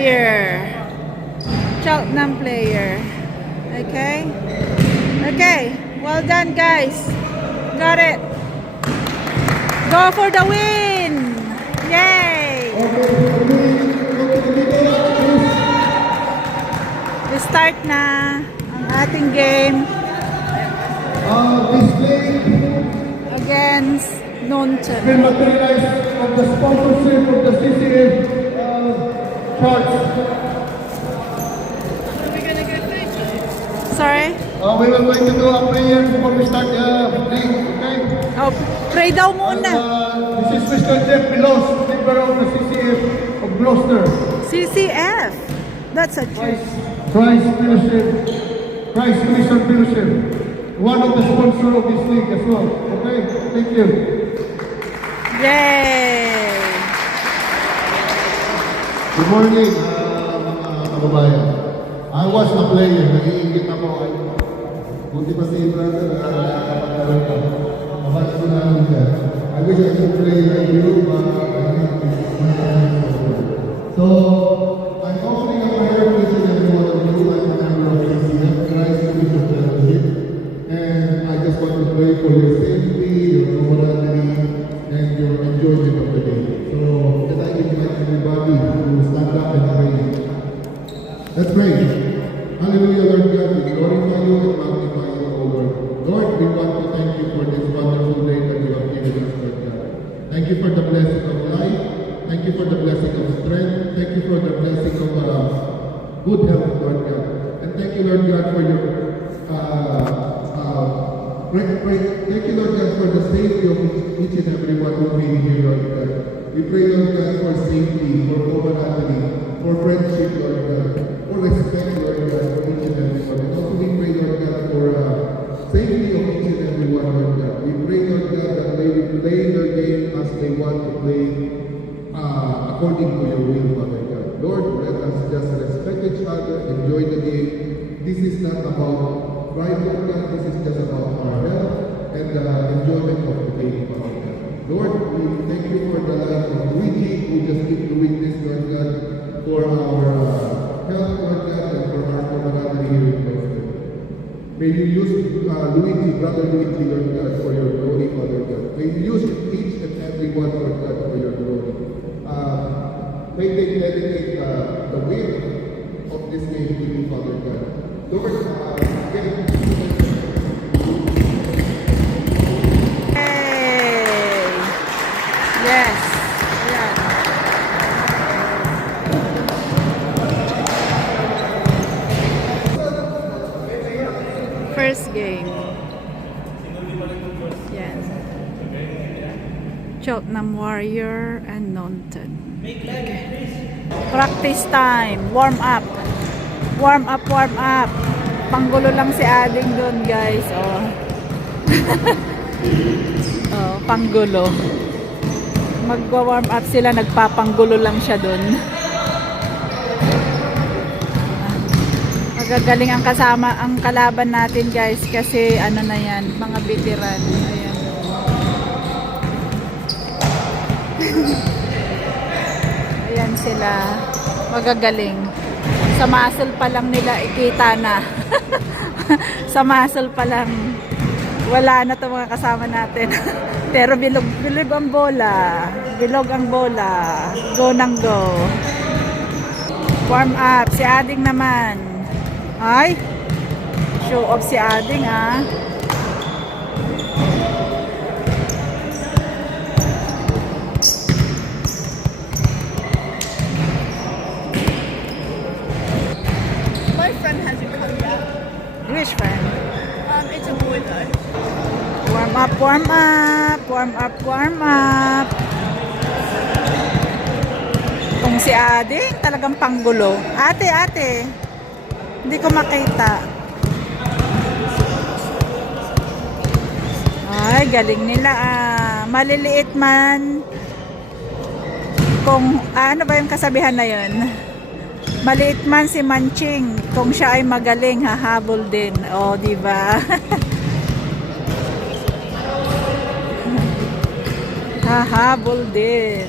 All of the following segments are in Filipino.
Player. Cheltenham player. Okay. Okay. Well done, guys. Got it. Go for the win. Yay. We start na ang ating game against Nonton. Will materialize from the sponsorship of the CCA charts. Sorry? We will going to do a prayer before we start the league, okay? Oh, pray daw muna. This is Mr. Jeff Pilos, member of the CCA of Gloucester. CCF. That's a church. Christ Fellowship, Christ Mission Fellowship. One of the sponsors of this league as well. Okay? Thank you. Yay! Good morning, mga kababayan. I was a player, nag-iingit ako. Buti pa si brother, nakapagkaroon ka. Mabasa ko namin ka. I wish I could play like you, but so, I'm offering a prayer to each and every one of you. I'm a member of CCF, Christ Mission Fellowship. And I just want to pray for your safety, your camaraderie, and your enjoyment of the day. So, can I invite everybody to stand up and pray? Let's pray. Hallelujah, Lord God. We glorify you and magnify you, O Lord. Lord, we want to thank you for this wonderful day that you have given us, Lord God. Thank you for the blessing of life. Thank you for the blessing of strength. Thank you for the blessing of good health, Lord God. And thank you, Lord God, for your thank you, Lord God, for the safety of each and every one who may be here, Lord God. We pray, Lord God, for safety, for camaraderie, for friendship, Lord God, for respect, Lord God, for each and every one. And also we pray, Lord God, for safety of each and every one, Lord God. We pray, Lord God, that they will play their game as they want to play according to your will, Father God. Lord, let us just respect each other, enjoy the game. This is not about pride, Lord God. This is just about our health and enjoyment of the game, Father God. Lord, we thank you for the life of Luigi, who just keep doing this, Lord God, for our health, Lord God, and for our camaraderie here in Gloucester. May you use Luigi, brother Luigi, Lord God, for your glory, Father God. May you use each and every one, Lord God, for your glory. May they dedicate the will of this game to you, Father God. Lord, Yes. Ayan. First game. Yan. Cheltenham Warrior and Nonton. Okay. Practice time. Warm up. Warm up, warm up. Panggulo lang si Ading doon, guys. Oh. Oh, panggulo. Magwa-warm up sila, nagpapanggulo lang siya doon. Magagaling ang kasama, ang kalaban natin, guys, kasi ano na yan, mga veteran. Ayan. Ayan sila, magagaling. Sa muscle pa lang nila ikita na. Sa muscle pa lang wala na 'tong mga kasama natin. Pero bilog ang bola. Bilog ang bola. Go nang go. Warm up. Si Ading naman. Ay. Show off si Ading, ah. My friend hasn't come yet. Which friend? It's a boy though. Warm up, warm up. Warm up, warm up. Kung si Ading, talagang panggulo. Ate, ate. Hindi ko makita. Ay, galing nila, ah. Maliliit man. Kung, ano ba yung kasabihan na yun? Maliit man si Manching, kung siya ay magaling, hahabol din. O, di ba? Hahabol din.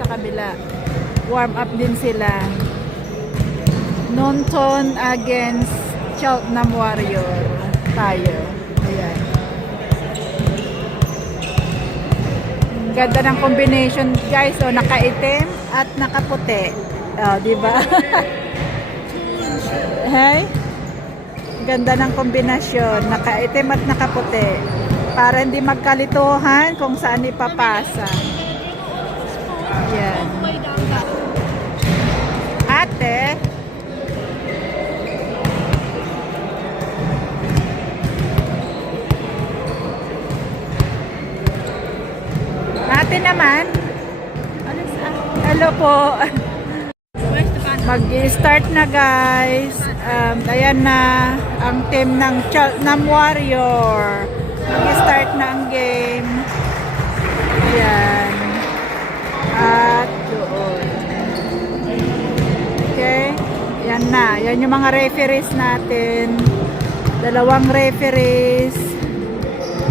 sa kabila. Warm up din sila. Nonton against Cheltenham Warrior tayo. Ayan. Ganda ng combination guys. O, nakaitim at nakaputi. O, diba? Hey? Ganda ng kombinasyon. Nakaitim at nakaputi. Para hindi magkalituhan kung saan ipapasa. Yan. Way down that. Ate. Ate naman. Hello po. Where's the banner? Mag-start na guys. Ayan na ang team ng Cheltenham Warrior. Mag-start na ang game. Ayan. At doon. Okay. Yan na. Yan yung mga referees natin. 2 referees.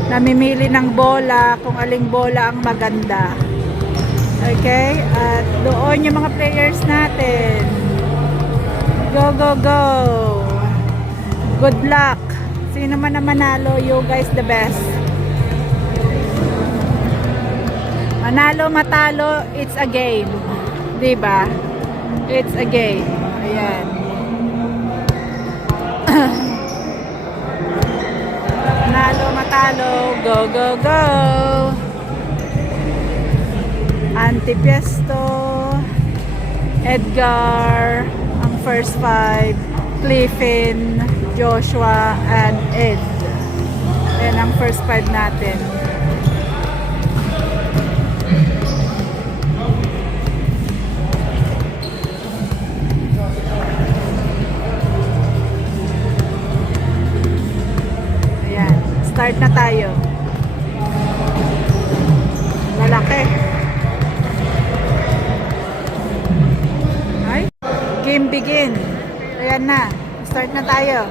Namimili ng bola kung aling bola ang maganda. Okay? At doon yung mga players natin. Go, go, go! Good luck! Sino man na manalo, you guys the best. Manalo, matalo, it's a game. Diba? It's a game. Ayan. Manalo, matalo, go, go, go! Antipiesto, Edgar, ang first 5, Cliffin, Joshua, and Ed. Yan ang first 5 natin. Ayan, start na tayo. Lalaki. Game begin. Ayan na. Start na tayo.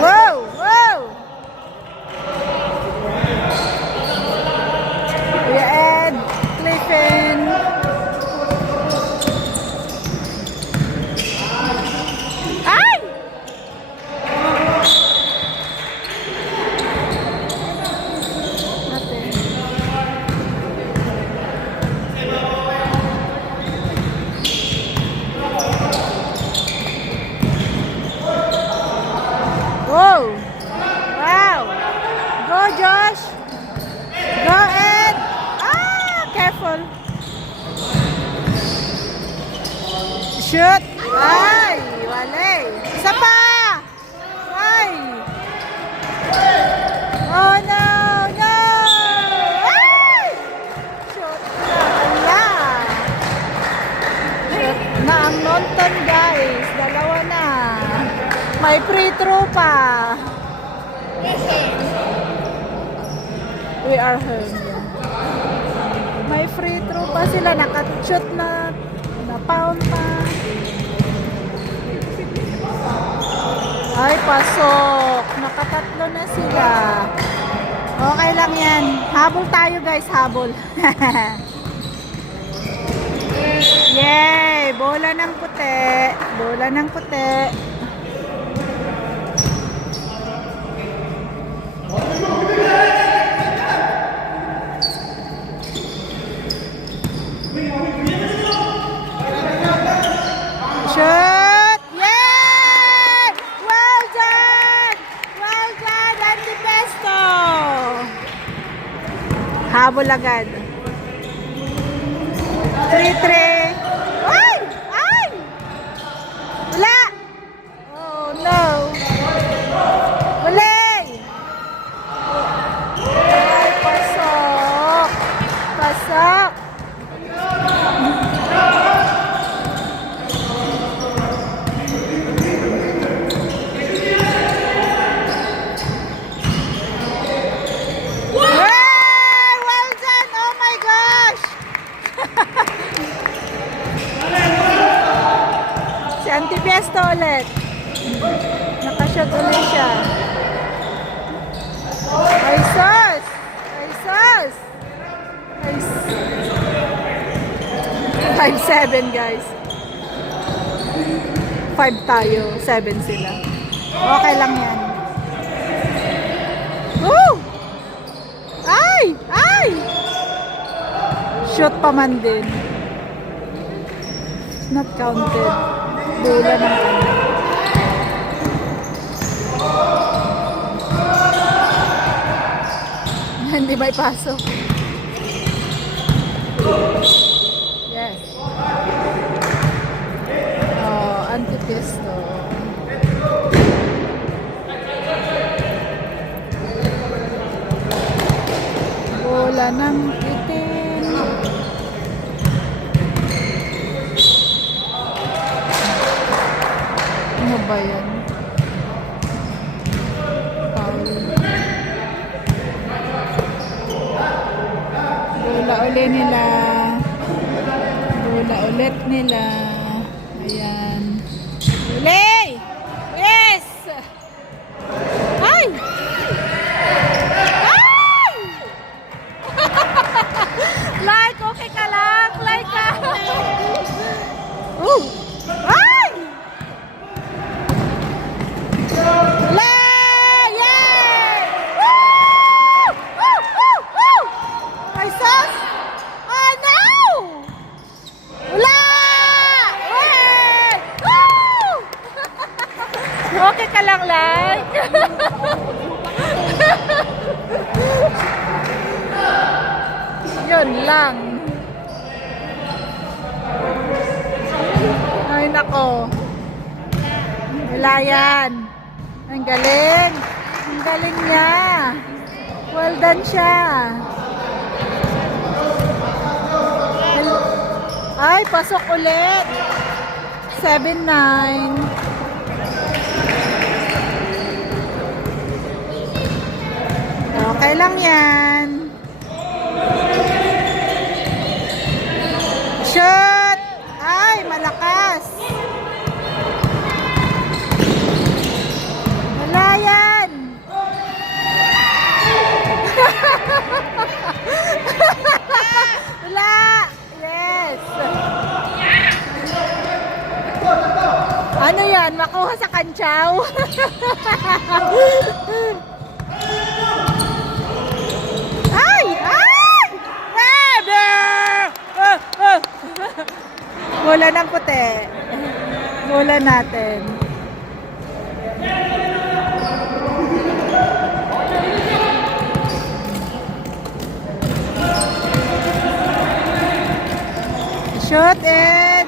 Wow! Wow! Kuya Ed, Cliffin. Ay! Whoa! Wow! Go, Josh! Go, Ed! Ah! Careful! Shoot! Ay! Wale! Isa pa! Ay! Oh no! No! Ay! Shoot na! Ala! Shoot na ang Nonton guys! 2 na! May free throw pa. We are home. May free throw pa sila. Nakashoot na. Na-pound pa. Ay, pasok. Nakatatlo na sila. Okay lang yan. Habol tayo guys. Habol. Yay! Bola ng puti. Bola ng puti. Shoot! Yay! Well done! Well done, Antipesto! Habol agad. 3-3. Ay! Ay! Wala! Oh no! Wala! Ay, pasok! Pasok! Antipiesto ulit. Nakashot ulit siya. 5-7 guys. 5 tayo, 7 sila. Okay lang yan. Woo! Ay! Ay! Shoot pa man din. Not counted. Bola ng ano. Hindi ba ipasok? Yes. Oh, antipisto. Bola ng itim. Ano ba yan? Foul. Bola ulit nila. Bola ulit nila. Ayan. Uli! Yes! Ay! Ay! Like, okay ka lang. Like ka. Ay! Uli! Yay! Woo! Woo! Woo! Woo! My sauce! Oh no! Wala! Wait! Woo! Okay ka lang, like? Yun lang. Ay, nako. Wala yan. Ang galing. Ang galing niya. Well done siya. Ay, pasok ulit. 7-9. Okay lang yan. Shoot! Ay, malakas. Wala yan. Wala. Yes. Ano yan? Makuha sa kantsaw? Ay! Ay! Pwede! Bola ng puti. Bola natin. Shoot it!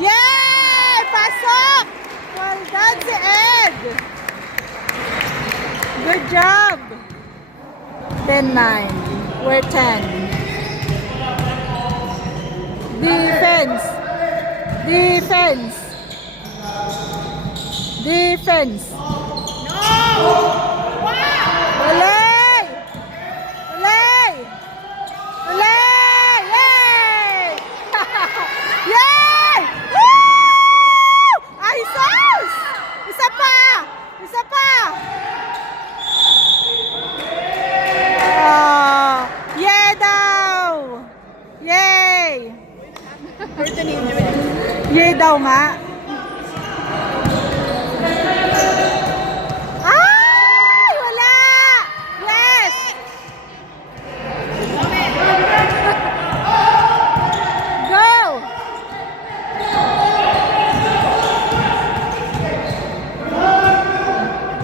Yay! Pasok! Well done si Ed! Good job! 10-9. We're 10. Defense! Defense! Defense! No! Ulay! Ulay! Ulay! Yay! Yay! Woo! Ay, sus! Isa pa! Isa pa! Oh, yay daw! Yay! Yay daw nga. Ay! Wala! Yes! Go!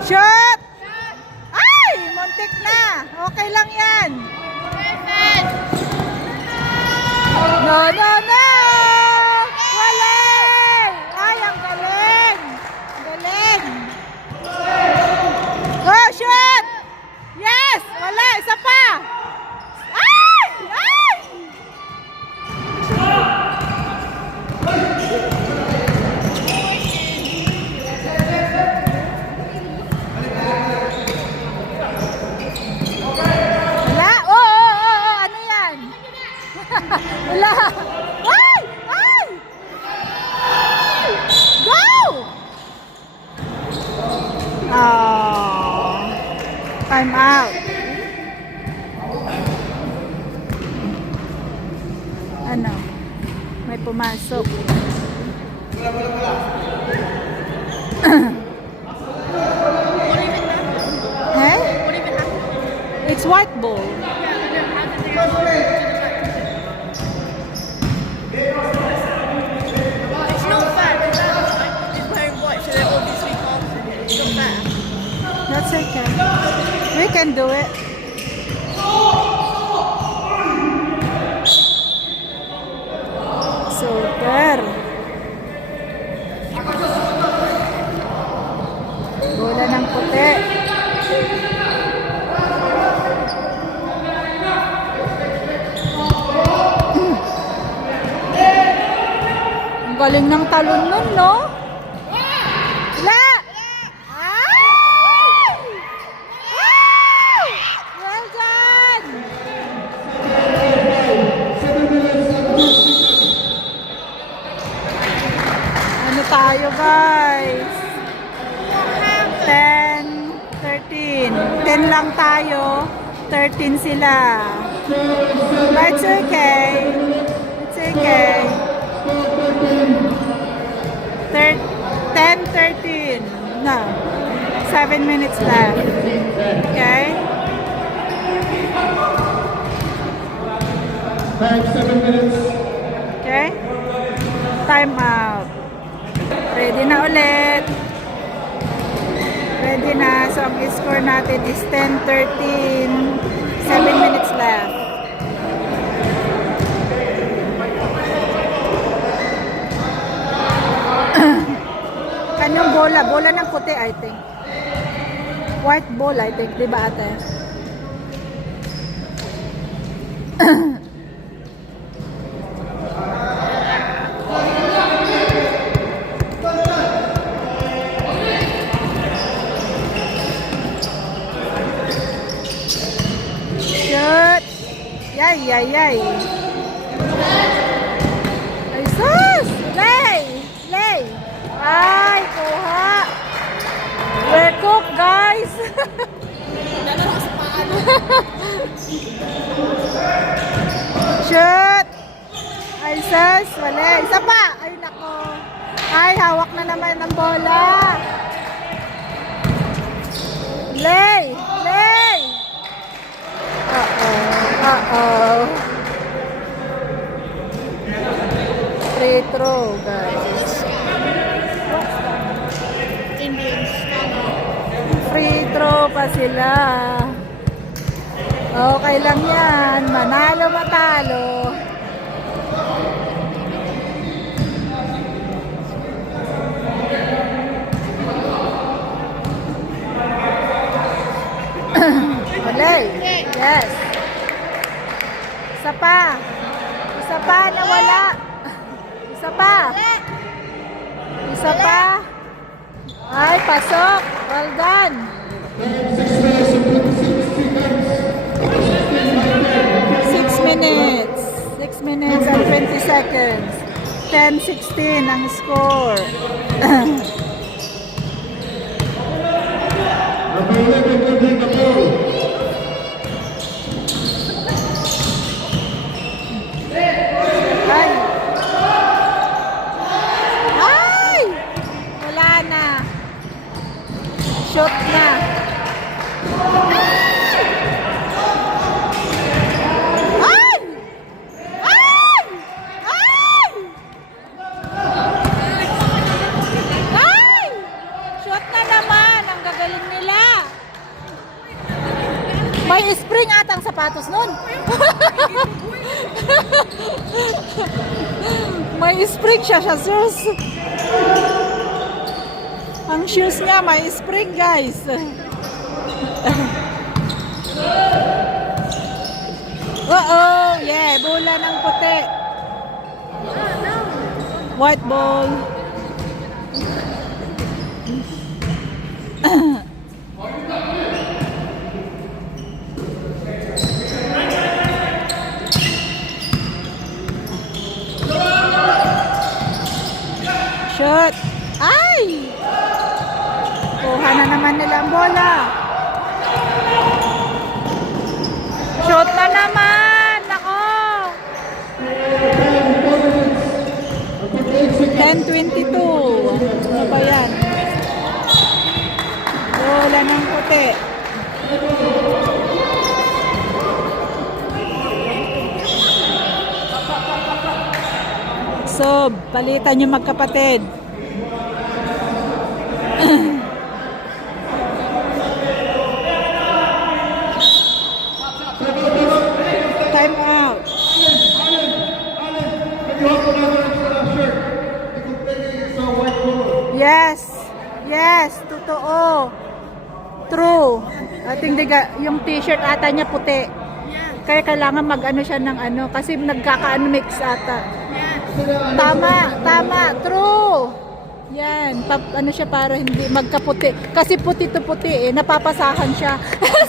Shot! Ay! Muntik na! Okay lang yan! No, no, no! Galing! Ay, ang galing! Galing! Go, shoot! Yes! Wala! Isa pa! Ay! Ay! Wala! Oh, ano yan? Wala! Ay! Ay! Go! Oh. Time out. Ano? May pumasok. Eh? What even happened? It's white ball. How did they go to the It's not fair because he's wearing white, so they're obviously passing it. It's not fair. That's okay. We can do it. Super. Bola ng puti. Ang galing ng talon nun, no? La! Ay! Ay! Well done! 7 minutes and 50 seconds. Ano tayo, guys? 10, 13. 10 lang tayo. 13 sila. But it's okay. It's okay. 10, 13. No. 7 minutes left. Okay? Time 7 minutes. Okay? Time out. Ready na ulit. Ready na. So, ang score natin is 10-13. 7 minutes left. Anong bola? Bola ng puti, I think. White ball, I think. Di ba, ate? Shoot! Yay, yay, yay! Ay, sus! Lay! Lay! Ay, kuha! We're cooked, guys! Shoot! Ay, sus! Wala! Isa pa! Ay, nako! Ay, hawak na naman ng bola! Lay! Lay! Uh-oh. Free throw, guys. Indians. Free throw pa sila. Okay lang yan. Manalo, matalo. Olay. Yes. Isa pa. Isa pa, nawala. Isa pa. Isa pa. Ay, pasok. Well done. 6 minutes and 26 seconds. 6 minutes. 6 minutes and 20 seconds. 10-16 ang score. Number 11 will bring the ball. Ay! Ay! Wala na. Shoot na. Ay! Ay! Ay! Ay! Shoot na naman. Ang gagaling nila. May spring atang sapatos nun. May spring siya shoes. Ang shoes niya may spring, guys. Uh-oh, yeah, bola ng puti. White ball. Shot. Ay! Kuha na naman nila ang bola. Shot na naman! Nako! 10 minutes. 10:22. Ano ba yan? Bola ng puti. So, palitan yung magkapatid. Time out. Yes. Yes, totoo. True. Ating diga, yung t-shirt ata niya puti. Kaya kailangan mag-ano siya ng ano kasi nagkaka-ano mix ata. Tama, true. Yan, ano siya para hindi magkaputi. Kasi puti to puti eh, napapasahan siya.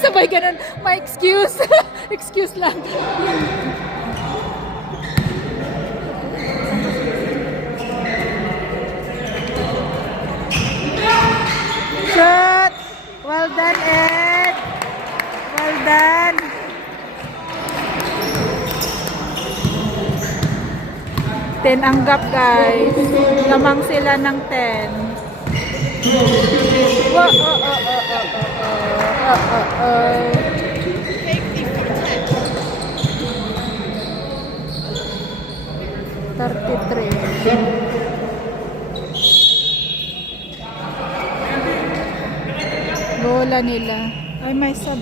Sabay ganun, may excuse. Excuse lang. Shot! Well done, Ed! Well done! Ten ang gap, guys. Lamang sila ng 10. Wow, Safety for 33. Bola nila. Ay, may sub.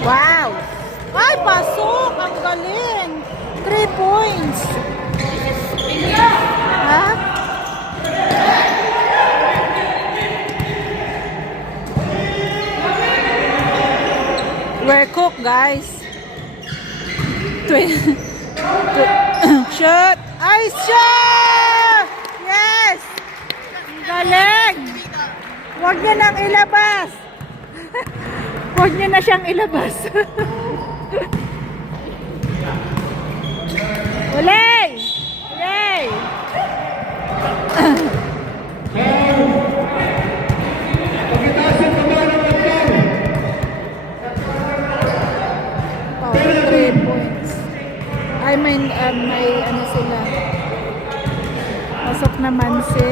Wow! Ay, pasok! Ang galing! 3 points! Ha? We're cooked, guys. Shot! Ay, shot! Yes! Ang galing! Huwag niyo nang ilabas! Huwag niyo na siyang ilabas. Ulay! Ulay! Oh, 3 points. Ay, may ano sila. Pasok naman si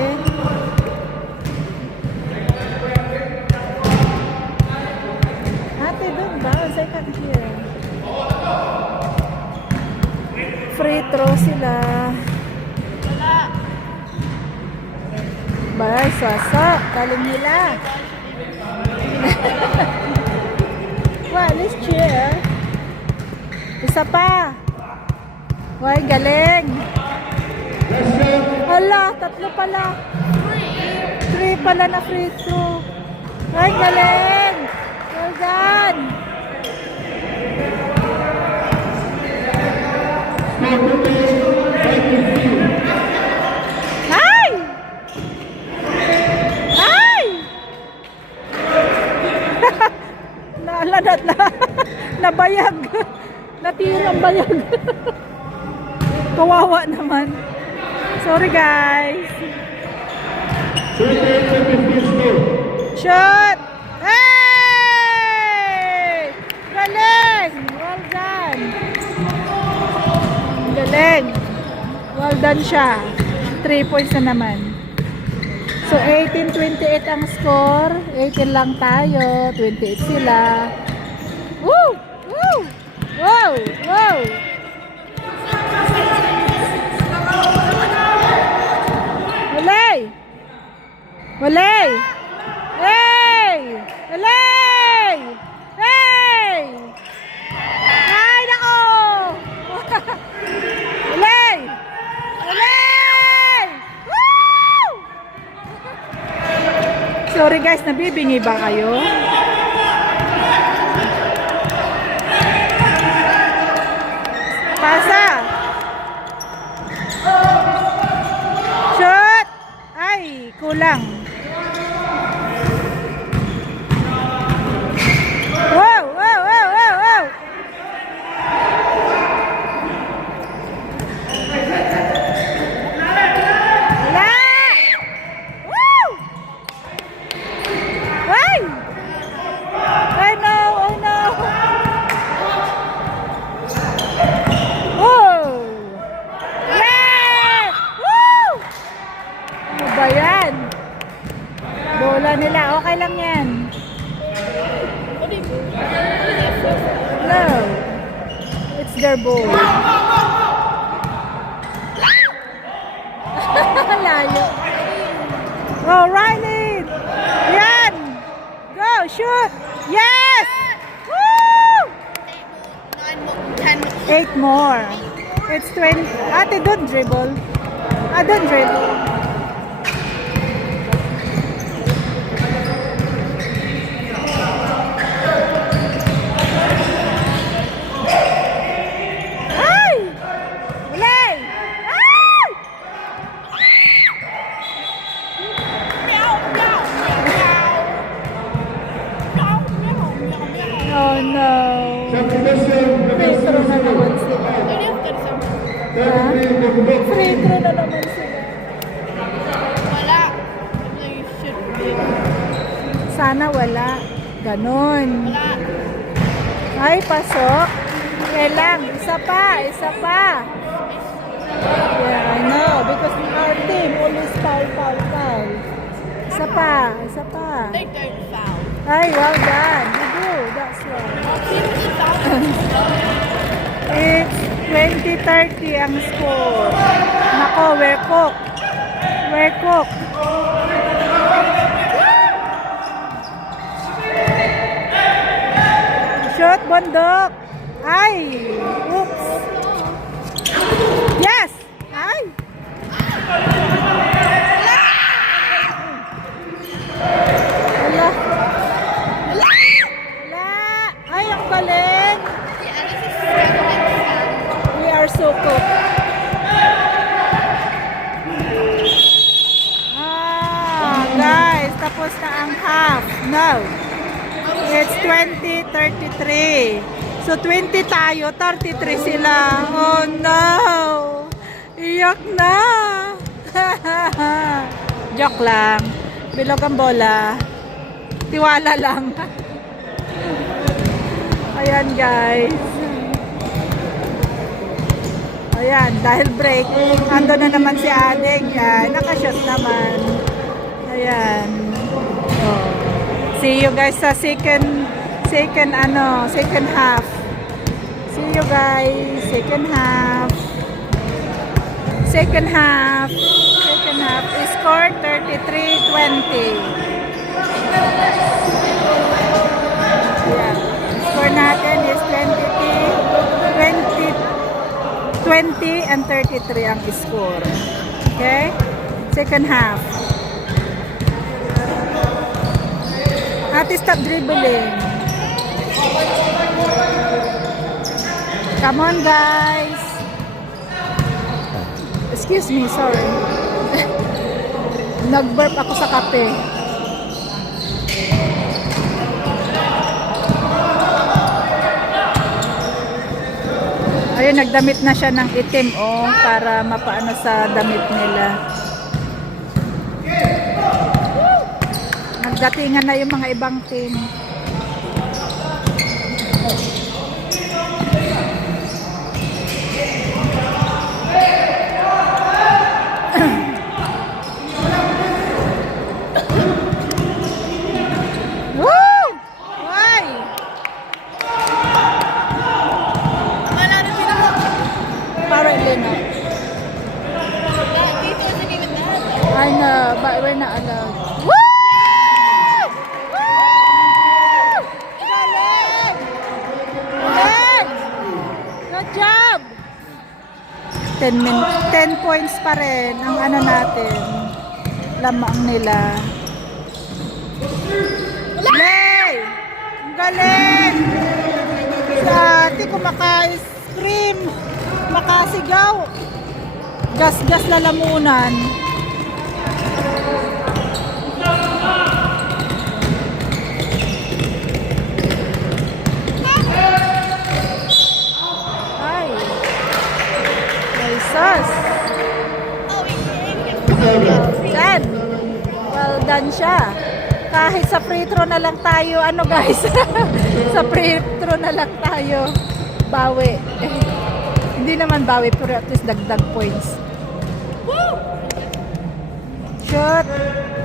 Ate, doon ba? I can't hear. Free throw sila. Bay, swasak. Galing nila. Well, let's cheer. Isa pa. Why, galing. Hala, 3 pala. 3 pala na free throw. Ay, galing. Well done. Ay! Ay! Naalanat na. Nabayag. Natirang bayag. Kawawa naman. Sorry, guys. Shot! Hey! Galing! Well done. Galing. Well done siya. 3 points na naman. So, 18-28 ang score. 18 lang tayo. 28 sila. Woo! Woo! Wow! Wow! Walay! Walay! Hey! Walay! Hey! Ay, nako! Walay! Walay! Woo! Sorry guys, nabibingi ba kayo? Pasa! Shot! Ay, kulang. Wow! Wow! Wow! Wow! Wow! their ball. Layo. Oh, Riley! Yan! Go, shoot! Yes! Woo! 9 more, 10 more. 8 more. It's 20. Ate, don't dribble. Don't dribble. Ay! Ulay! Ay! Meow, meow, meow. Meow, meow, meow, meow. Oh no. Free throw na naman sila. Ano yung 37? Free throw na naman sila. Wala. You should be. Sana wala. Ganon. Wala. Ay, pasok. Kailang. Isa pa. Isa pa. Yeah, I know. Because our team always foul, foul, foul. Isa pa. Isa pa. They don't foul. Ay, well done. You do. That's right. Our team is foul. It's 20-30 ang score. Nako, we're cooked. We're cooked. Shoot, bundok. Ay! Oops. Yes! Ay! Wala. Wala! Ay, ang galing! Yeah, this is 7 We are so cooked. Guys, tapos na ang half. No. It's 20-33. So, 20 tayo, 33 sila. Oh, no. Iyak na. Joke lang. Bilog ang bola. Tiwala lang. Ayan, guys. Ayan, dahil break, ando na naman si Adeng. Yan, nakashot naman. Ayan. Oh. See you guys sa second half. See you guys, second half. Second half. Second half. Score 33-20. Yeah. Score natin is 20 and 33 ang score. Okay? Second half. Ate, stop dribbling. Come on, guys. Excuse me, sorry. Nag-burp ako sa kape. Ayun, nagdamit na siya ng itim, oh, para mapaano sa damit nila. Nagdatingan na yung mga ibang team. Woo! Why? Apparently not. Dito isn't even there though. I know, but we're not allowed. Woo! Galing! Galing! Good job! 10 points pa rin ang ano natin. Lamang nila. Play! Ang galing! Sa ati kumaka-scream, makasigaw. Gas-gas lalamunan. Ay. Jesus. Oh, we can. Done. Well done siya. Kahit sa free throw na lang tayo, ano guys? Sa free throw na lang tayo. Bawi. Hindi naman bawi, pero at least dagdag points. Woo! Shoot.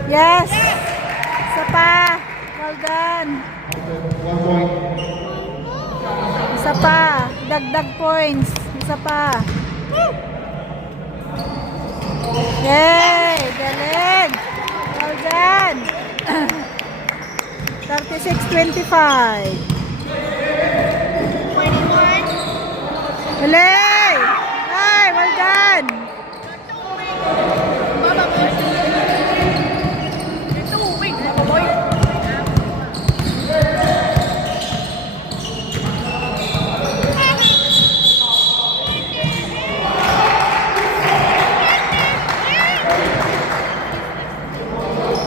Yes. Isa pa. Well done. One point. Isa pa. dagdag points. Isa pa. Yay! Galing! Well done! 36-25. Galing! Ay, well done! Ito, wait, mga boy.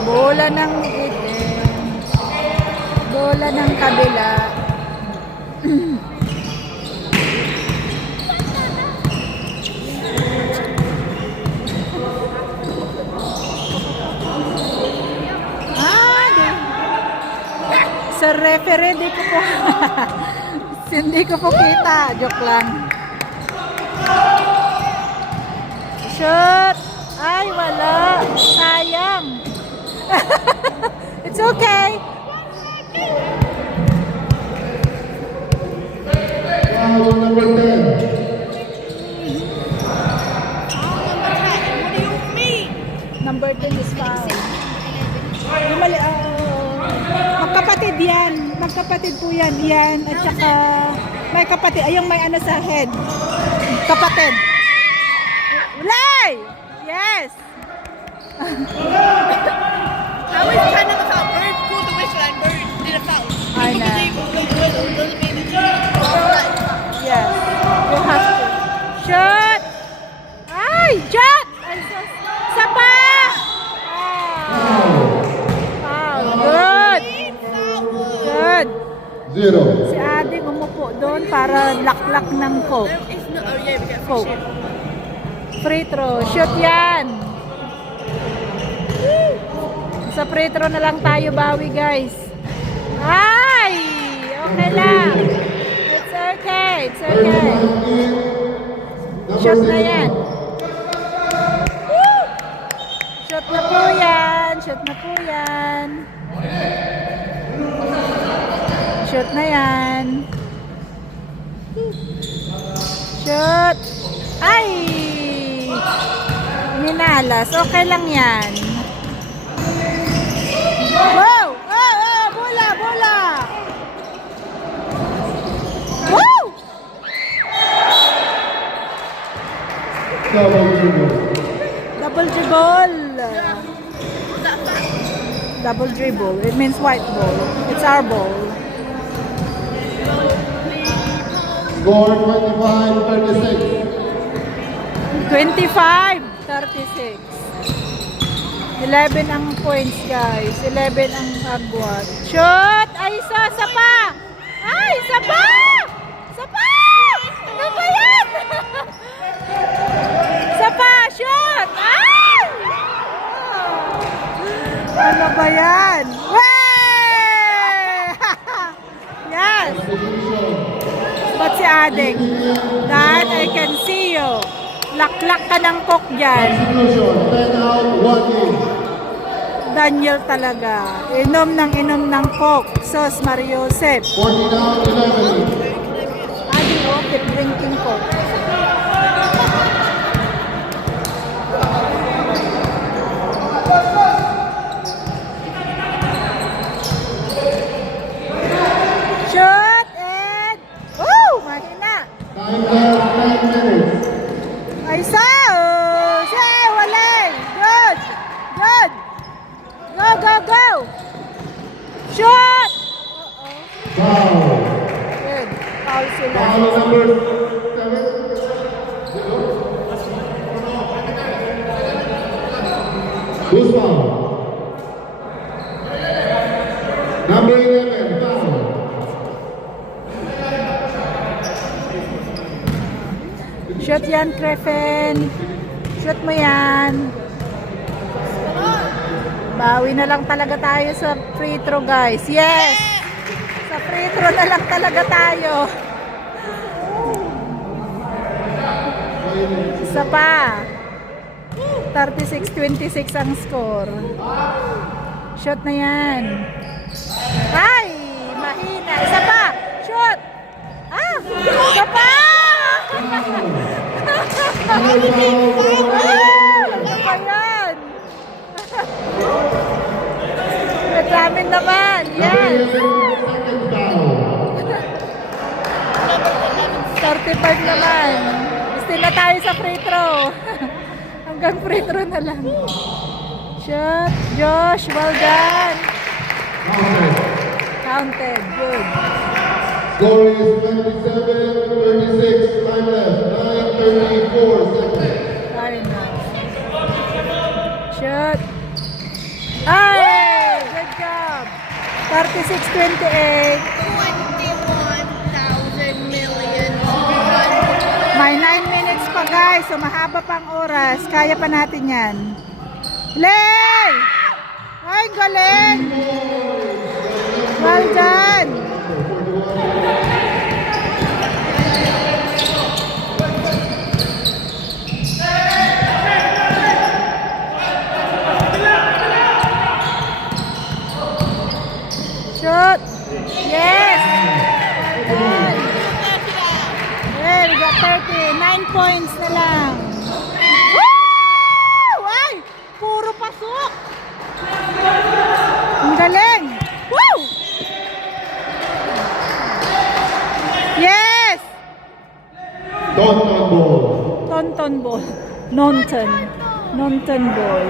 Bola ng itim. Bola ng kabila. Sa referee, di ko po hindi ko po kita. Joke lang. Shoot! Ay, wala. Sayang. It's okay. Foul number 10. What do you mean? Number 10 is foul. Yung mali, magkapatid yan. Magkapatid po yan. Yan. At saka, may kapatid. Ayun, may ano sa head. Kapatid. Ulay! Yes! I was kind of a foul. Bird, go to Westland. Bird did a foul. I know. Doesn't mean it's Yes. You have to. Shot! Ay! Shot! Ay, sa pa! Wow. Good! Good! 0. Si Ading umupo doon para laklak ng coke. It's not. Oh yeah, we got Coke. fish. Free throw. Shoot yan! Sa free throw na lang tayo bawi, guys. Ay! Okay lang. It's okay. It's okay. Shot na yan. Woo! Shot na po yan. Shot na po yan. Shot na yan. Shot. Ay! Minalas. Okay lang yan. Wow! Oh, oh! Bola! Bola! Woo! Double dribble. Double dribble. Double dribble. It means white ball. It's our ball. Score 25-36. 25-36. 11 ang points, guys. 11 ang agwat. Shoot! Ay, isa pa! Ay, isa pa! Isa pa! Ano ba yan? Isa pa! Shoot! Ay! Ano ba yan? Wey! Yes! Ba't si Ading? Dad, I can see you. Laklak ka ng coke dyan. Substitution. 10 out, 1 in. Daniel talaga. Inom ng coke. Sos Mario Josep. 14 out, 11 in. Ading oh, keep drinking coke. Shoot, Ed! Woo! Mahina! Time left 10 minutes. Ay, sao! Say, walay! Good! Good! Go, go, go! Shoot! Foul. Good. Foul sila. Foul number 7. Who's foul? Number 11, foul. Shoot yan, Trefen. Shoot mo yan. Bawi na lang talaga tayo sa free throw, guys. Yes! Sa free throw na lang talaga tayo. Isa pa. 36-26 ang score. Shoot na yan. Ay! Mahina. Isa pa. Shoot! Ah! Isa pa! Ano ba yan? Reklamin naman. Yes. 35 naman. Still na tayo sa free throw. Hanggang free throw na lang. Shot. Josh, well done. Counted. Good. Score is 27-36. Time left. 9:34 seconds. Very nice. Shot. Ay! Good job. 36-28. 21,000 million. May 9 minutes pa guys. So mahaba pang oras. Kaya pa natin yan. Play! Ay, galing! Well done! Shoot! Yes! Well done! Hey, we got 30. 9 points na lang. Woo! Ay! Puro pasok! Ang galing! Woo! Yes! Tonton ball. Tonton ball. Nonton. Nonton ball.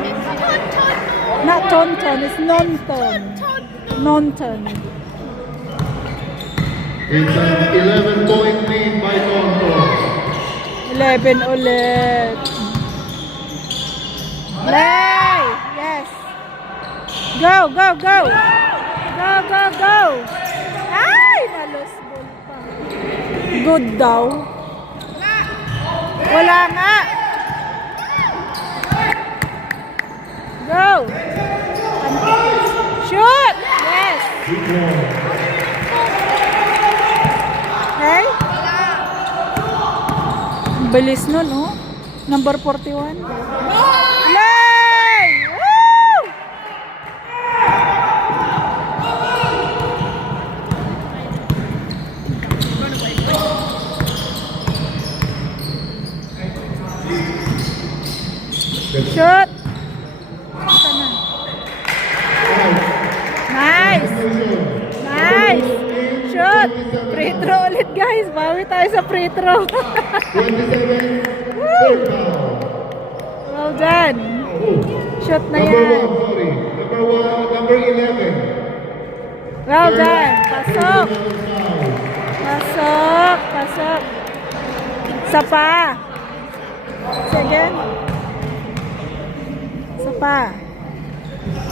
Not tonton, it's nonton. Nonton. It's an 11-point lead by Tonton. 11 ulit. Play! Yes! Go, go, go! Go, go, go! Ay! Nalos ball pa. Good daw. Wala nga! Go! Shoot! Yes! Okay? Ang bilis nun, oh. Number 41. Play! Woo! Shoot! Ito na. Nice! Nice! Shoot! Free throw ulit guys. Bawi tayo sa free throw. 27. Woo! Well done. Shoot na Number yan. 1, sorry. Number 11. Well done. Pasok. Pasok. Pasok. Isa pa. Second. Isa pa.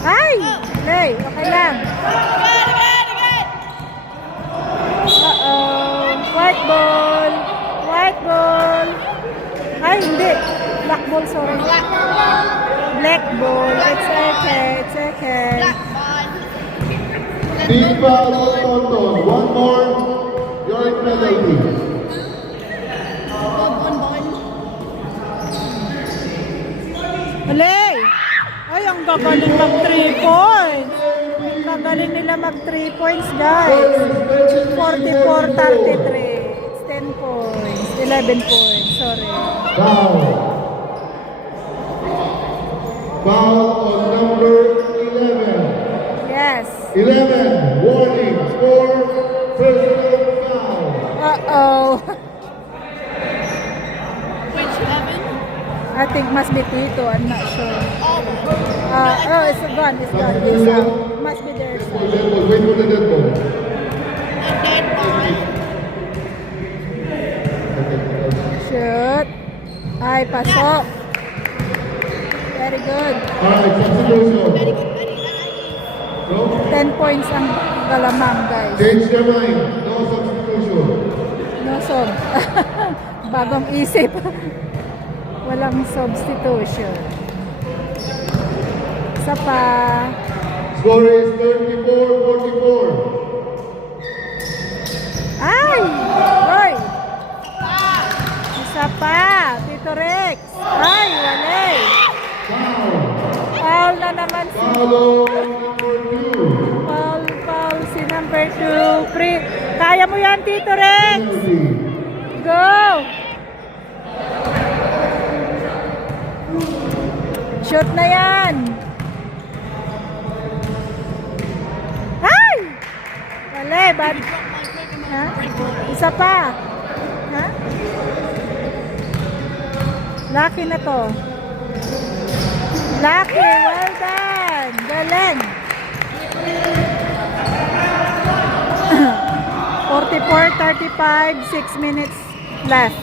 Ay! Play. Okay lang. Uh-oh. White ball. White ball. Ay, hindi. Black ball, sorry. Black ball. It's okay. It's okay. Team foul on Tonton. One more. You're in penalty. Play! Ay, ang gagaling mag 3 points. Ang gagaling nila mag 3 points, guys. 44-33. It's 10 points. 11 points. Sorry. Foul. Foul on number 11. Yes. 11. Warning for personal foul. Uh-oh. Which Evan? I think must be Tito. I'm not sure. Oh, Oh, it's gone. It's gone. It's out. Must be there. Wait for the dead ball. and then ball. Shoot. Ay, pasok. Very good. Alright, substitution. Go. 10 points ang galamang, guys. Change your mind. No substitution. No sob. Bagong isip. Walang substitution. Isa pa. Score is 34-44. Ay! Roy! Isa pa. Tito Rex. Ay, walay. Foul. Foul na naman si Foul on number 2. Foul si number 2. Free. Kaya mo yan, Tito Rex. Penalty. Go! Shoot na yan. Ay! Mali, bad. Ha? Isa pa. Ha? Lucky na to. Lucky, well done. Galing. 44-35, 6 minutes left.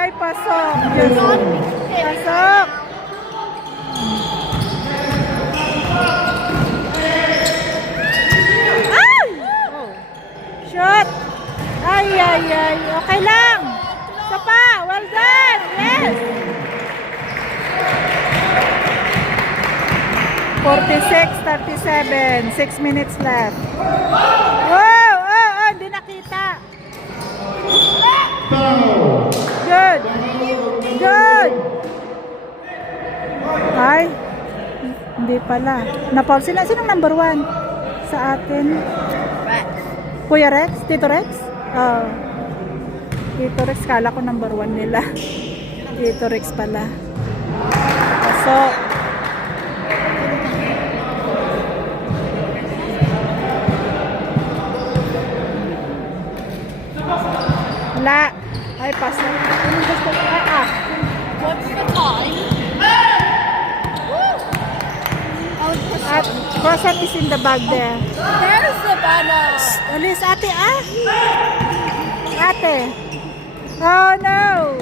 Ay, pasok. Diyos. Pasok. Ay! Oh. Shot. Ay. Okay lang. Isa pa. Well done. Yes. 46-37. 6 minutes left. Wow! Oh, hindi nakita. Good. Good. Ay. Hindi pala. Napaul sila. Sinong number 1 sa atin? Rex. Kuya Rex? Tito Rex? Oh. Tito Rex. Kala ko number 1 nila. Tito Rex pala. Pasok. Wala. Ay, pasok. Anong gusto ko? What's the time? At croissant is in the bag there. There's the banner. Alis, ate, Ate. Oh, no.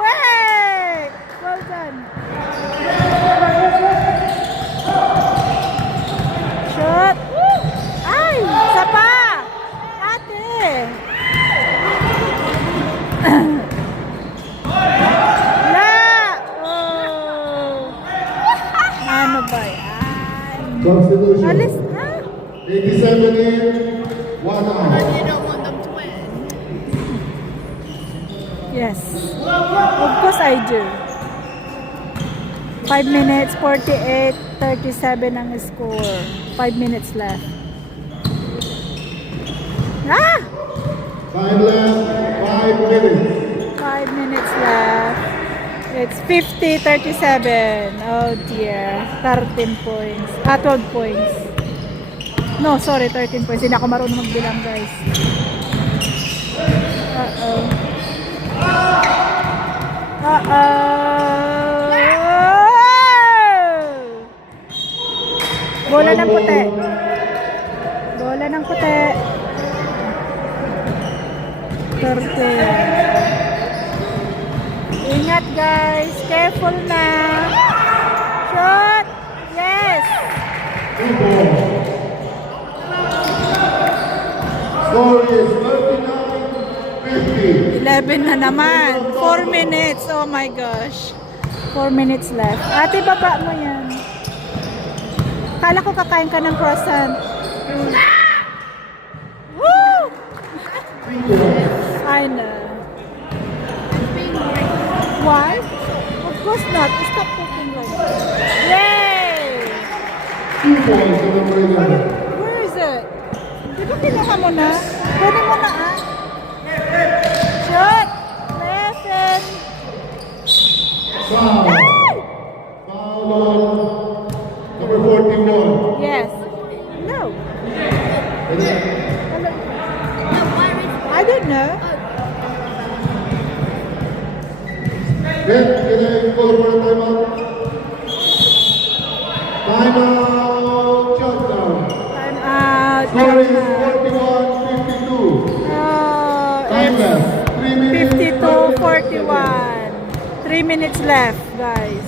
Wait. Well done. Shoot. Ay, isa pa. Ate. Ano ba yan? Substitution. Alis, ha? 87 in, 1 out. You don't want them to win. Yes. Of course I do. 5 minutes, 48-37 ang score. 5 minutes left. 5 left, 5 minutes. 5 minutes left. It's 50-37. Oh dear. 13 points. 12 points. No, sorry, 13 points. Hindi ako marunong magbilang, guys. Uh-oh. Bola ng puti. Bola ng puti. 13. Ingat, guys. Careful na. Shot. Yes. Score is 39-50. 11 na naman. 4 minutes. Oh my gosh. 4 minutes left. Ate, baba mo yan. Kala ko kakain ka ng croissant. Woo! I know. Why? Of course not. Stop talking like that. Yay! 2 points to number 11. Where is it? Di ba kinuha mo na? Pwede mo na Shot! Lesson! Foul. Ay! Foul on number 41. Yes. No. No, where is I don't know. Can I call for a timeout? Timeout, shutdown. I'm out. Score is 41-52. Time It's left. 3 minutes. 52-41. 3 minutes left, guys.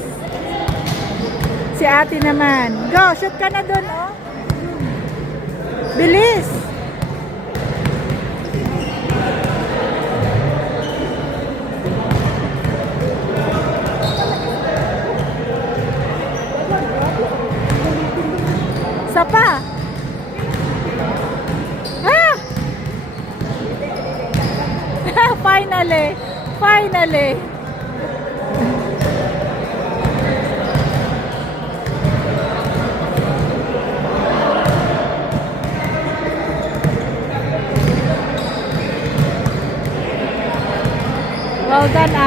Si ate naman. Go, shoot ka na dun, oh. Bilis. Isa pa. Finally. Finally.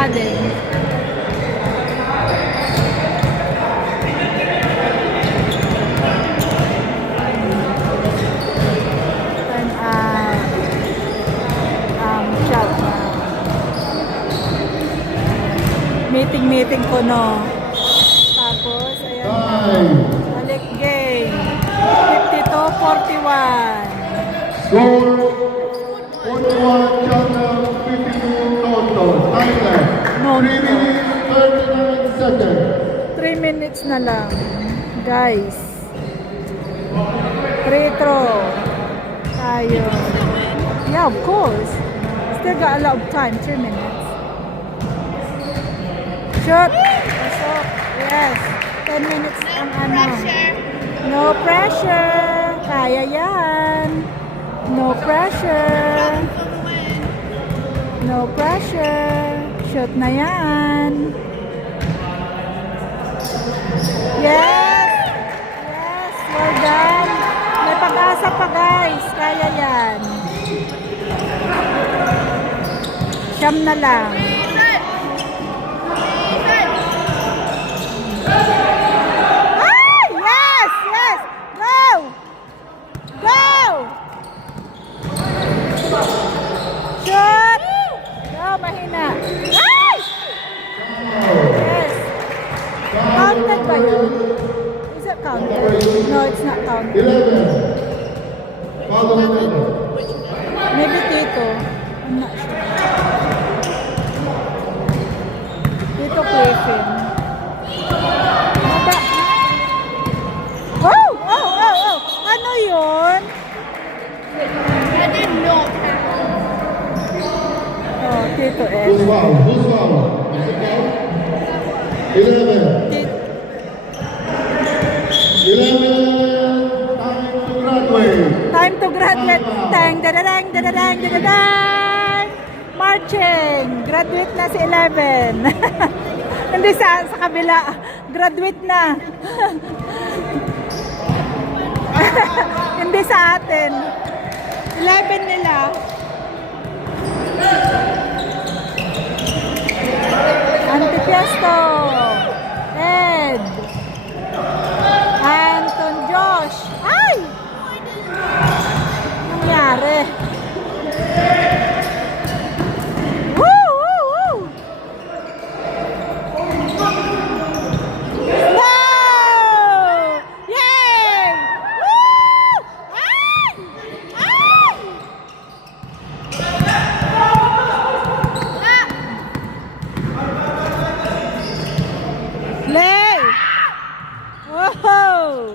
din. Time out. Shot na. Meeting ko, no. Tapos, ayan na. Balik game. 52-41. Score 41 China, 52 total. Time left. No, 3 minutes 39 seconds. 3 minutes na lang. Guys. Free throw. Tayo. Yeah, of course. Still got a lot of time. 3 minutes. Shoot. Pasok. Yes. 10 minutes ang ano. Pressure. No pressure. Kaya yan. No pressure. For the win. No pressure. Shoot na yan. Yes! Yes! Well done. May pag-asa pa guys. Kaya yan. Siyam na lang. Ay! Yes! Yes! Go! Go! Shoot! Go, mahina. Ay! Yes. Counted ba yun? Is it counted? No, it's not counted. 11. Follow the number. Maybe Tito. I'm not sure. Tito Cliffin. Ano ba? Oh! Oh! Oh! Oh! Ano yun? I did not. Oh, Tito S. Who's foul? Who's foul? Is it foul? 11. Tito. 11. Time to graduate. Time to graduate. Tang, dadadang, dadadang, dadadang. Marching. Graduate na si 11. Hindi sa kabila. Graduate na. Hindi sa atin. 11 nila. Antipiesto. Ed. Anton Josh. Ay! Nangyari. Woo! Woo! Woo! No! Yay! Woo! Ay! Ay! Play! Whoa!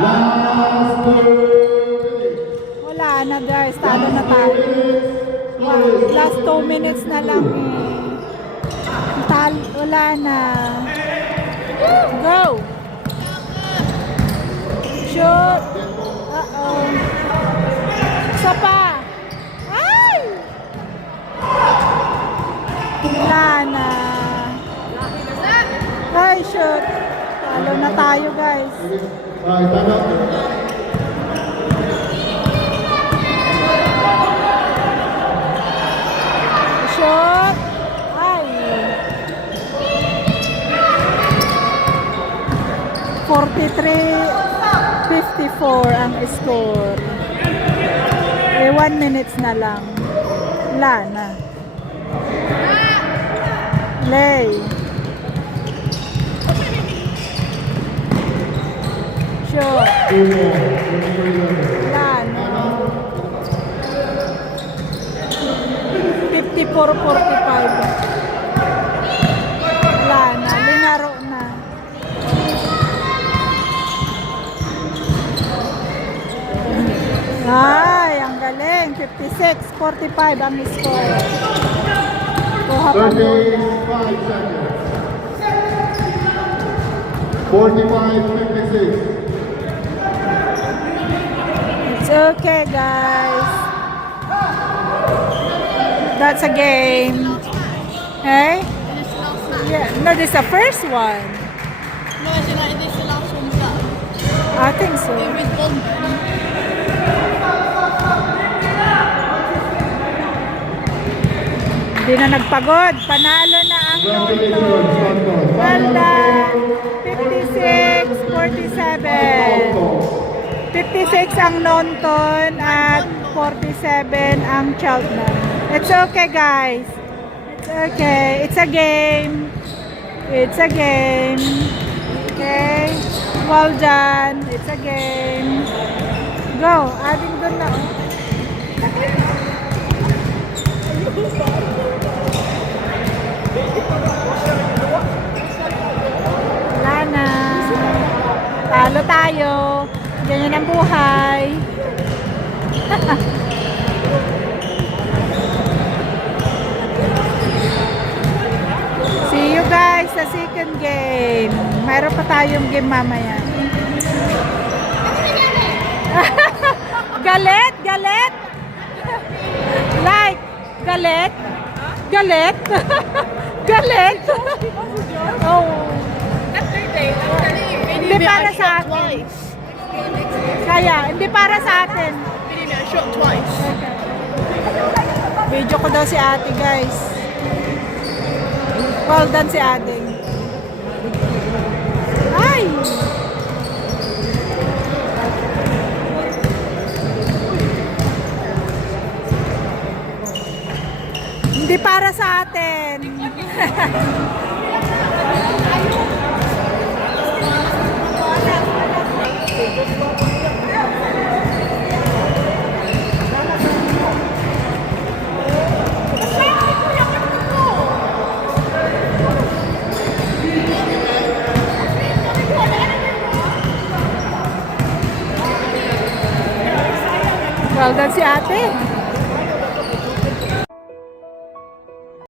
Last 30. Wala na guys, talo na tayo. Last 2 minutes na lang eh. Wala na. Go! Shoot! Uh-oh. Isa pa! Ay! Wala na. Ay, shoot! Talo na tayo guys. Alright, time out. Shot! Ay! 43-54 ang score. Eh, 1 minutes na lang. Wala na. Lay. Shot. Wala na. 54-45. Wala na. Linaro na. Ay, ang galing. 56-45 ang score. Kuha pa mo. 35 seconds. 45-56. It's okay, guys. That's a game. Hey? This is the last match. Yeah. No, this is the first one. No, I said like this is the last one done. I think so. It was London. Hindi na nagpagod. Panalo na ang Congratulations, Nonton. Nonton. Well done. 56-47. 56 ang Nonton at 47 ang Cheltenham. It's okay, guys. It's okay. It's a game. It's a game. Okay? Well done. It's a game. Go. Adding doon na. Wala na. Talo tayo. Ganyan ang buhay. See you guys sa second game. Mayroon pa tayong game mamaya. Galit? Galit? Like? Galit? Galit? Galit? Oh. Hindi para sa atin. Kaya, hindi para sa atin. Feeding me a shot twice. Video ko daw si ate, guys. Well done si ate. Ay! Hindi para sa atin. Well done si ate.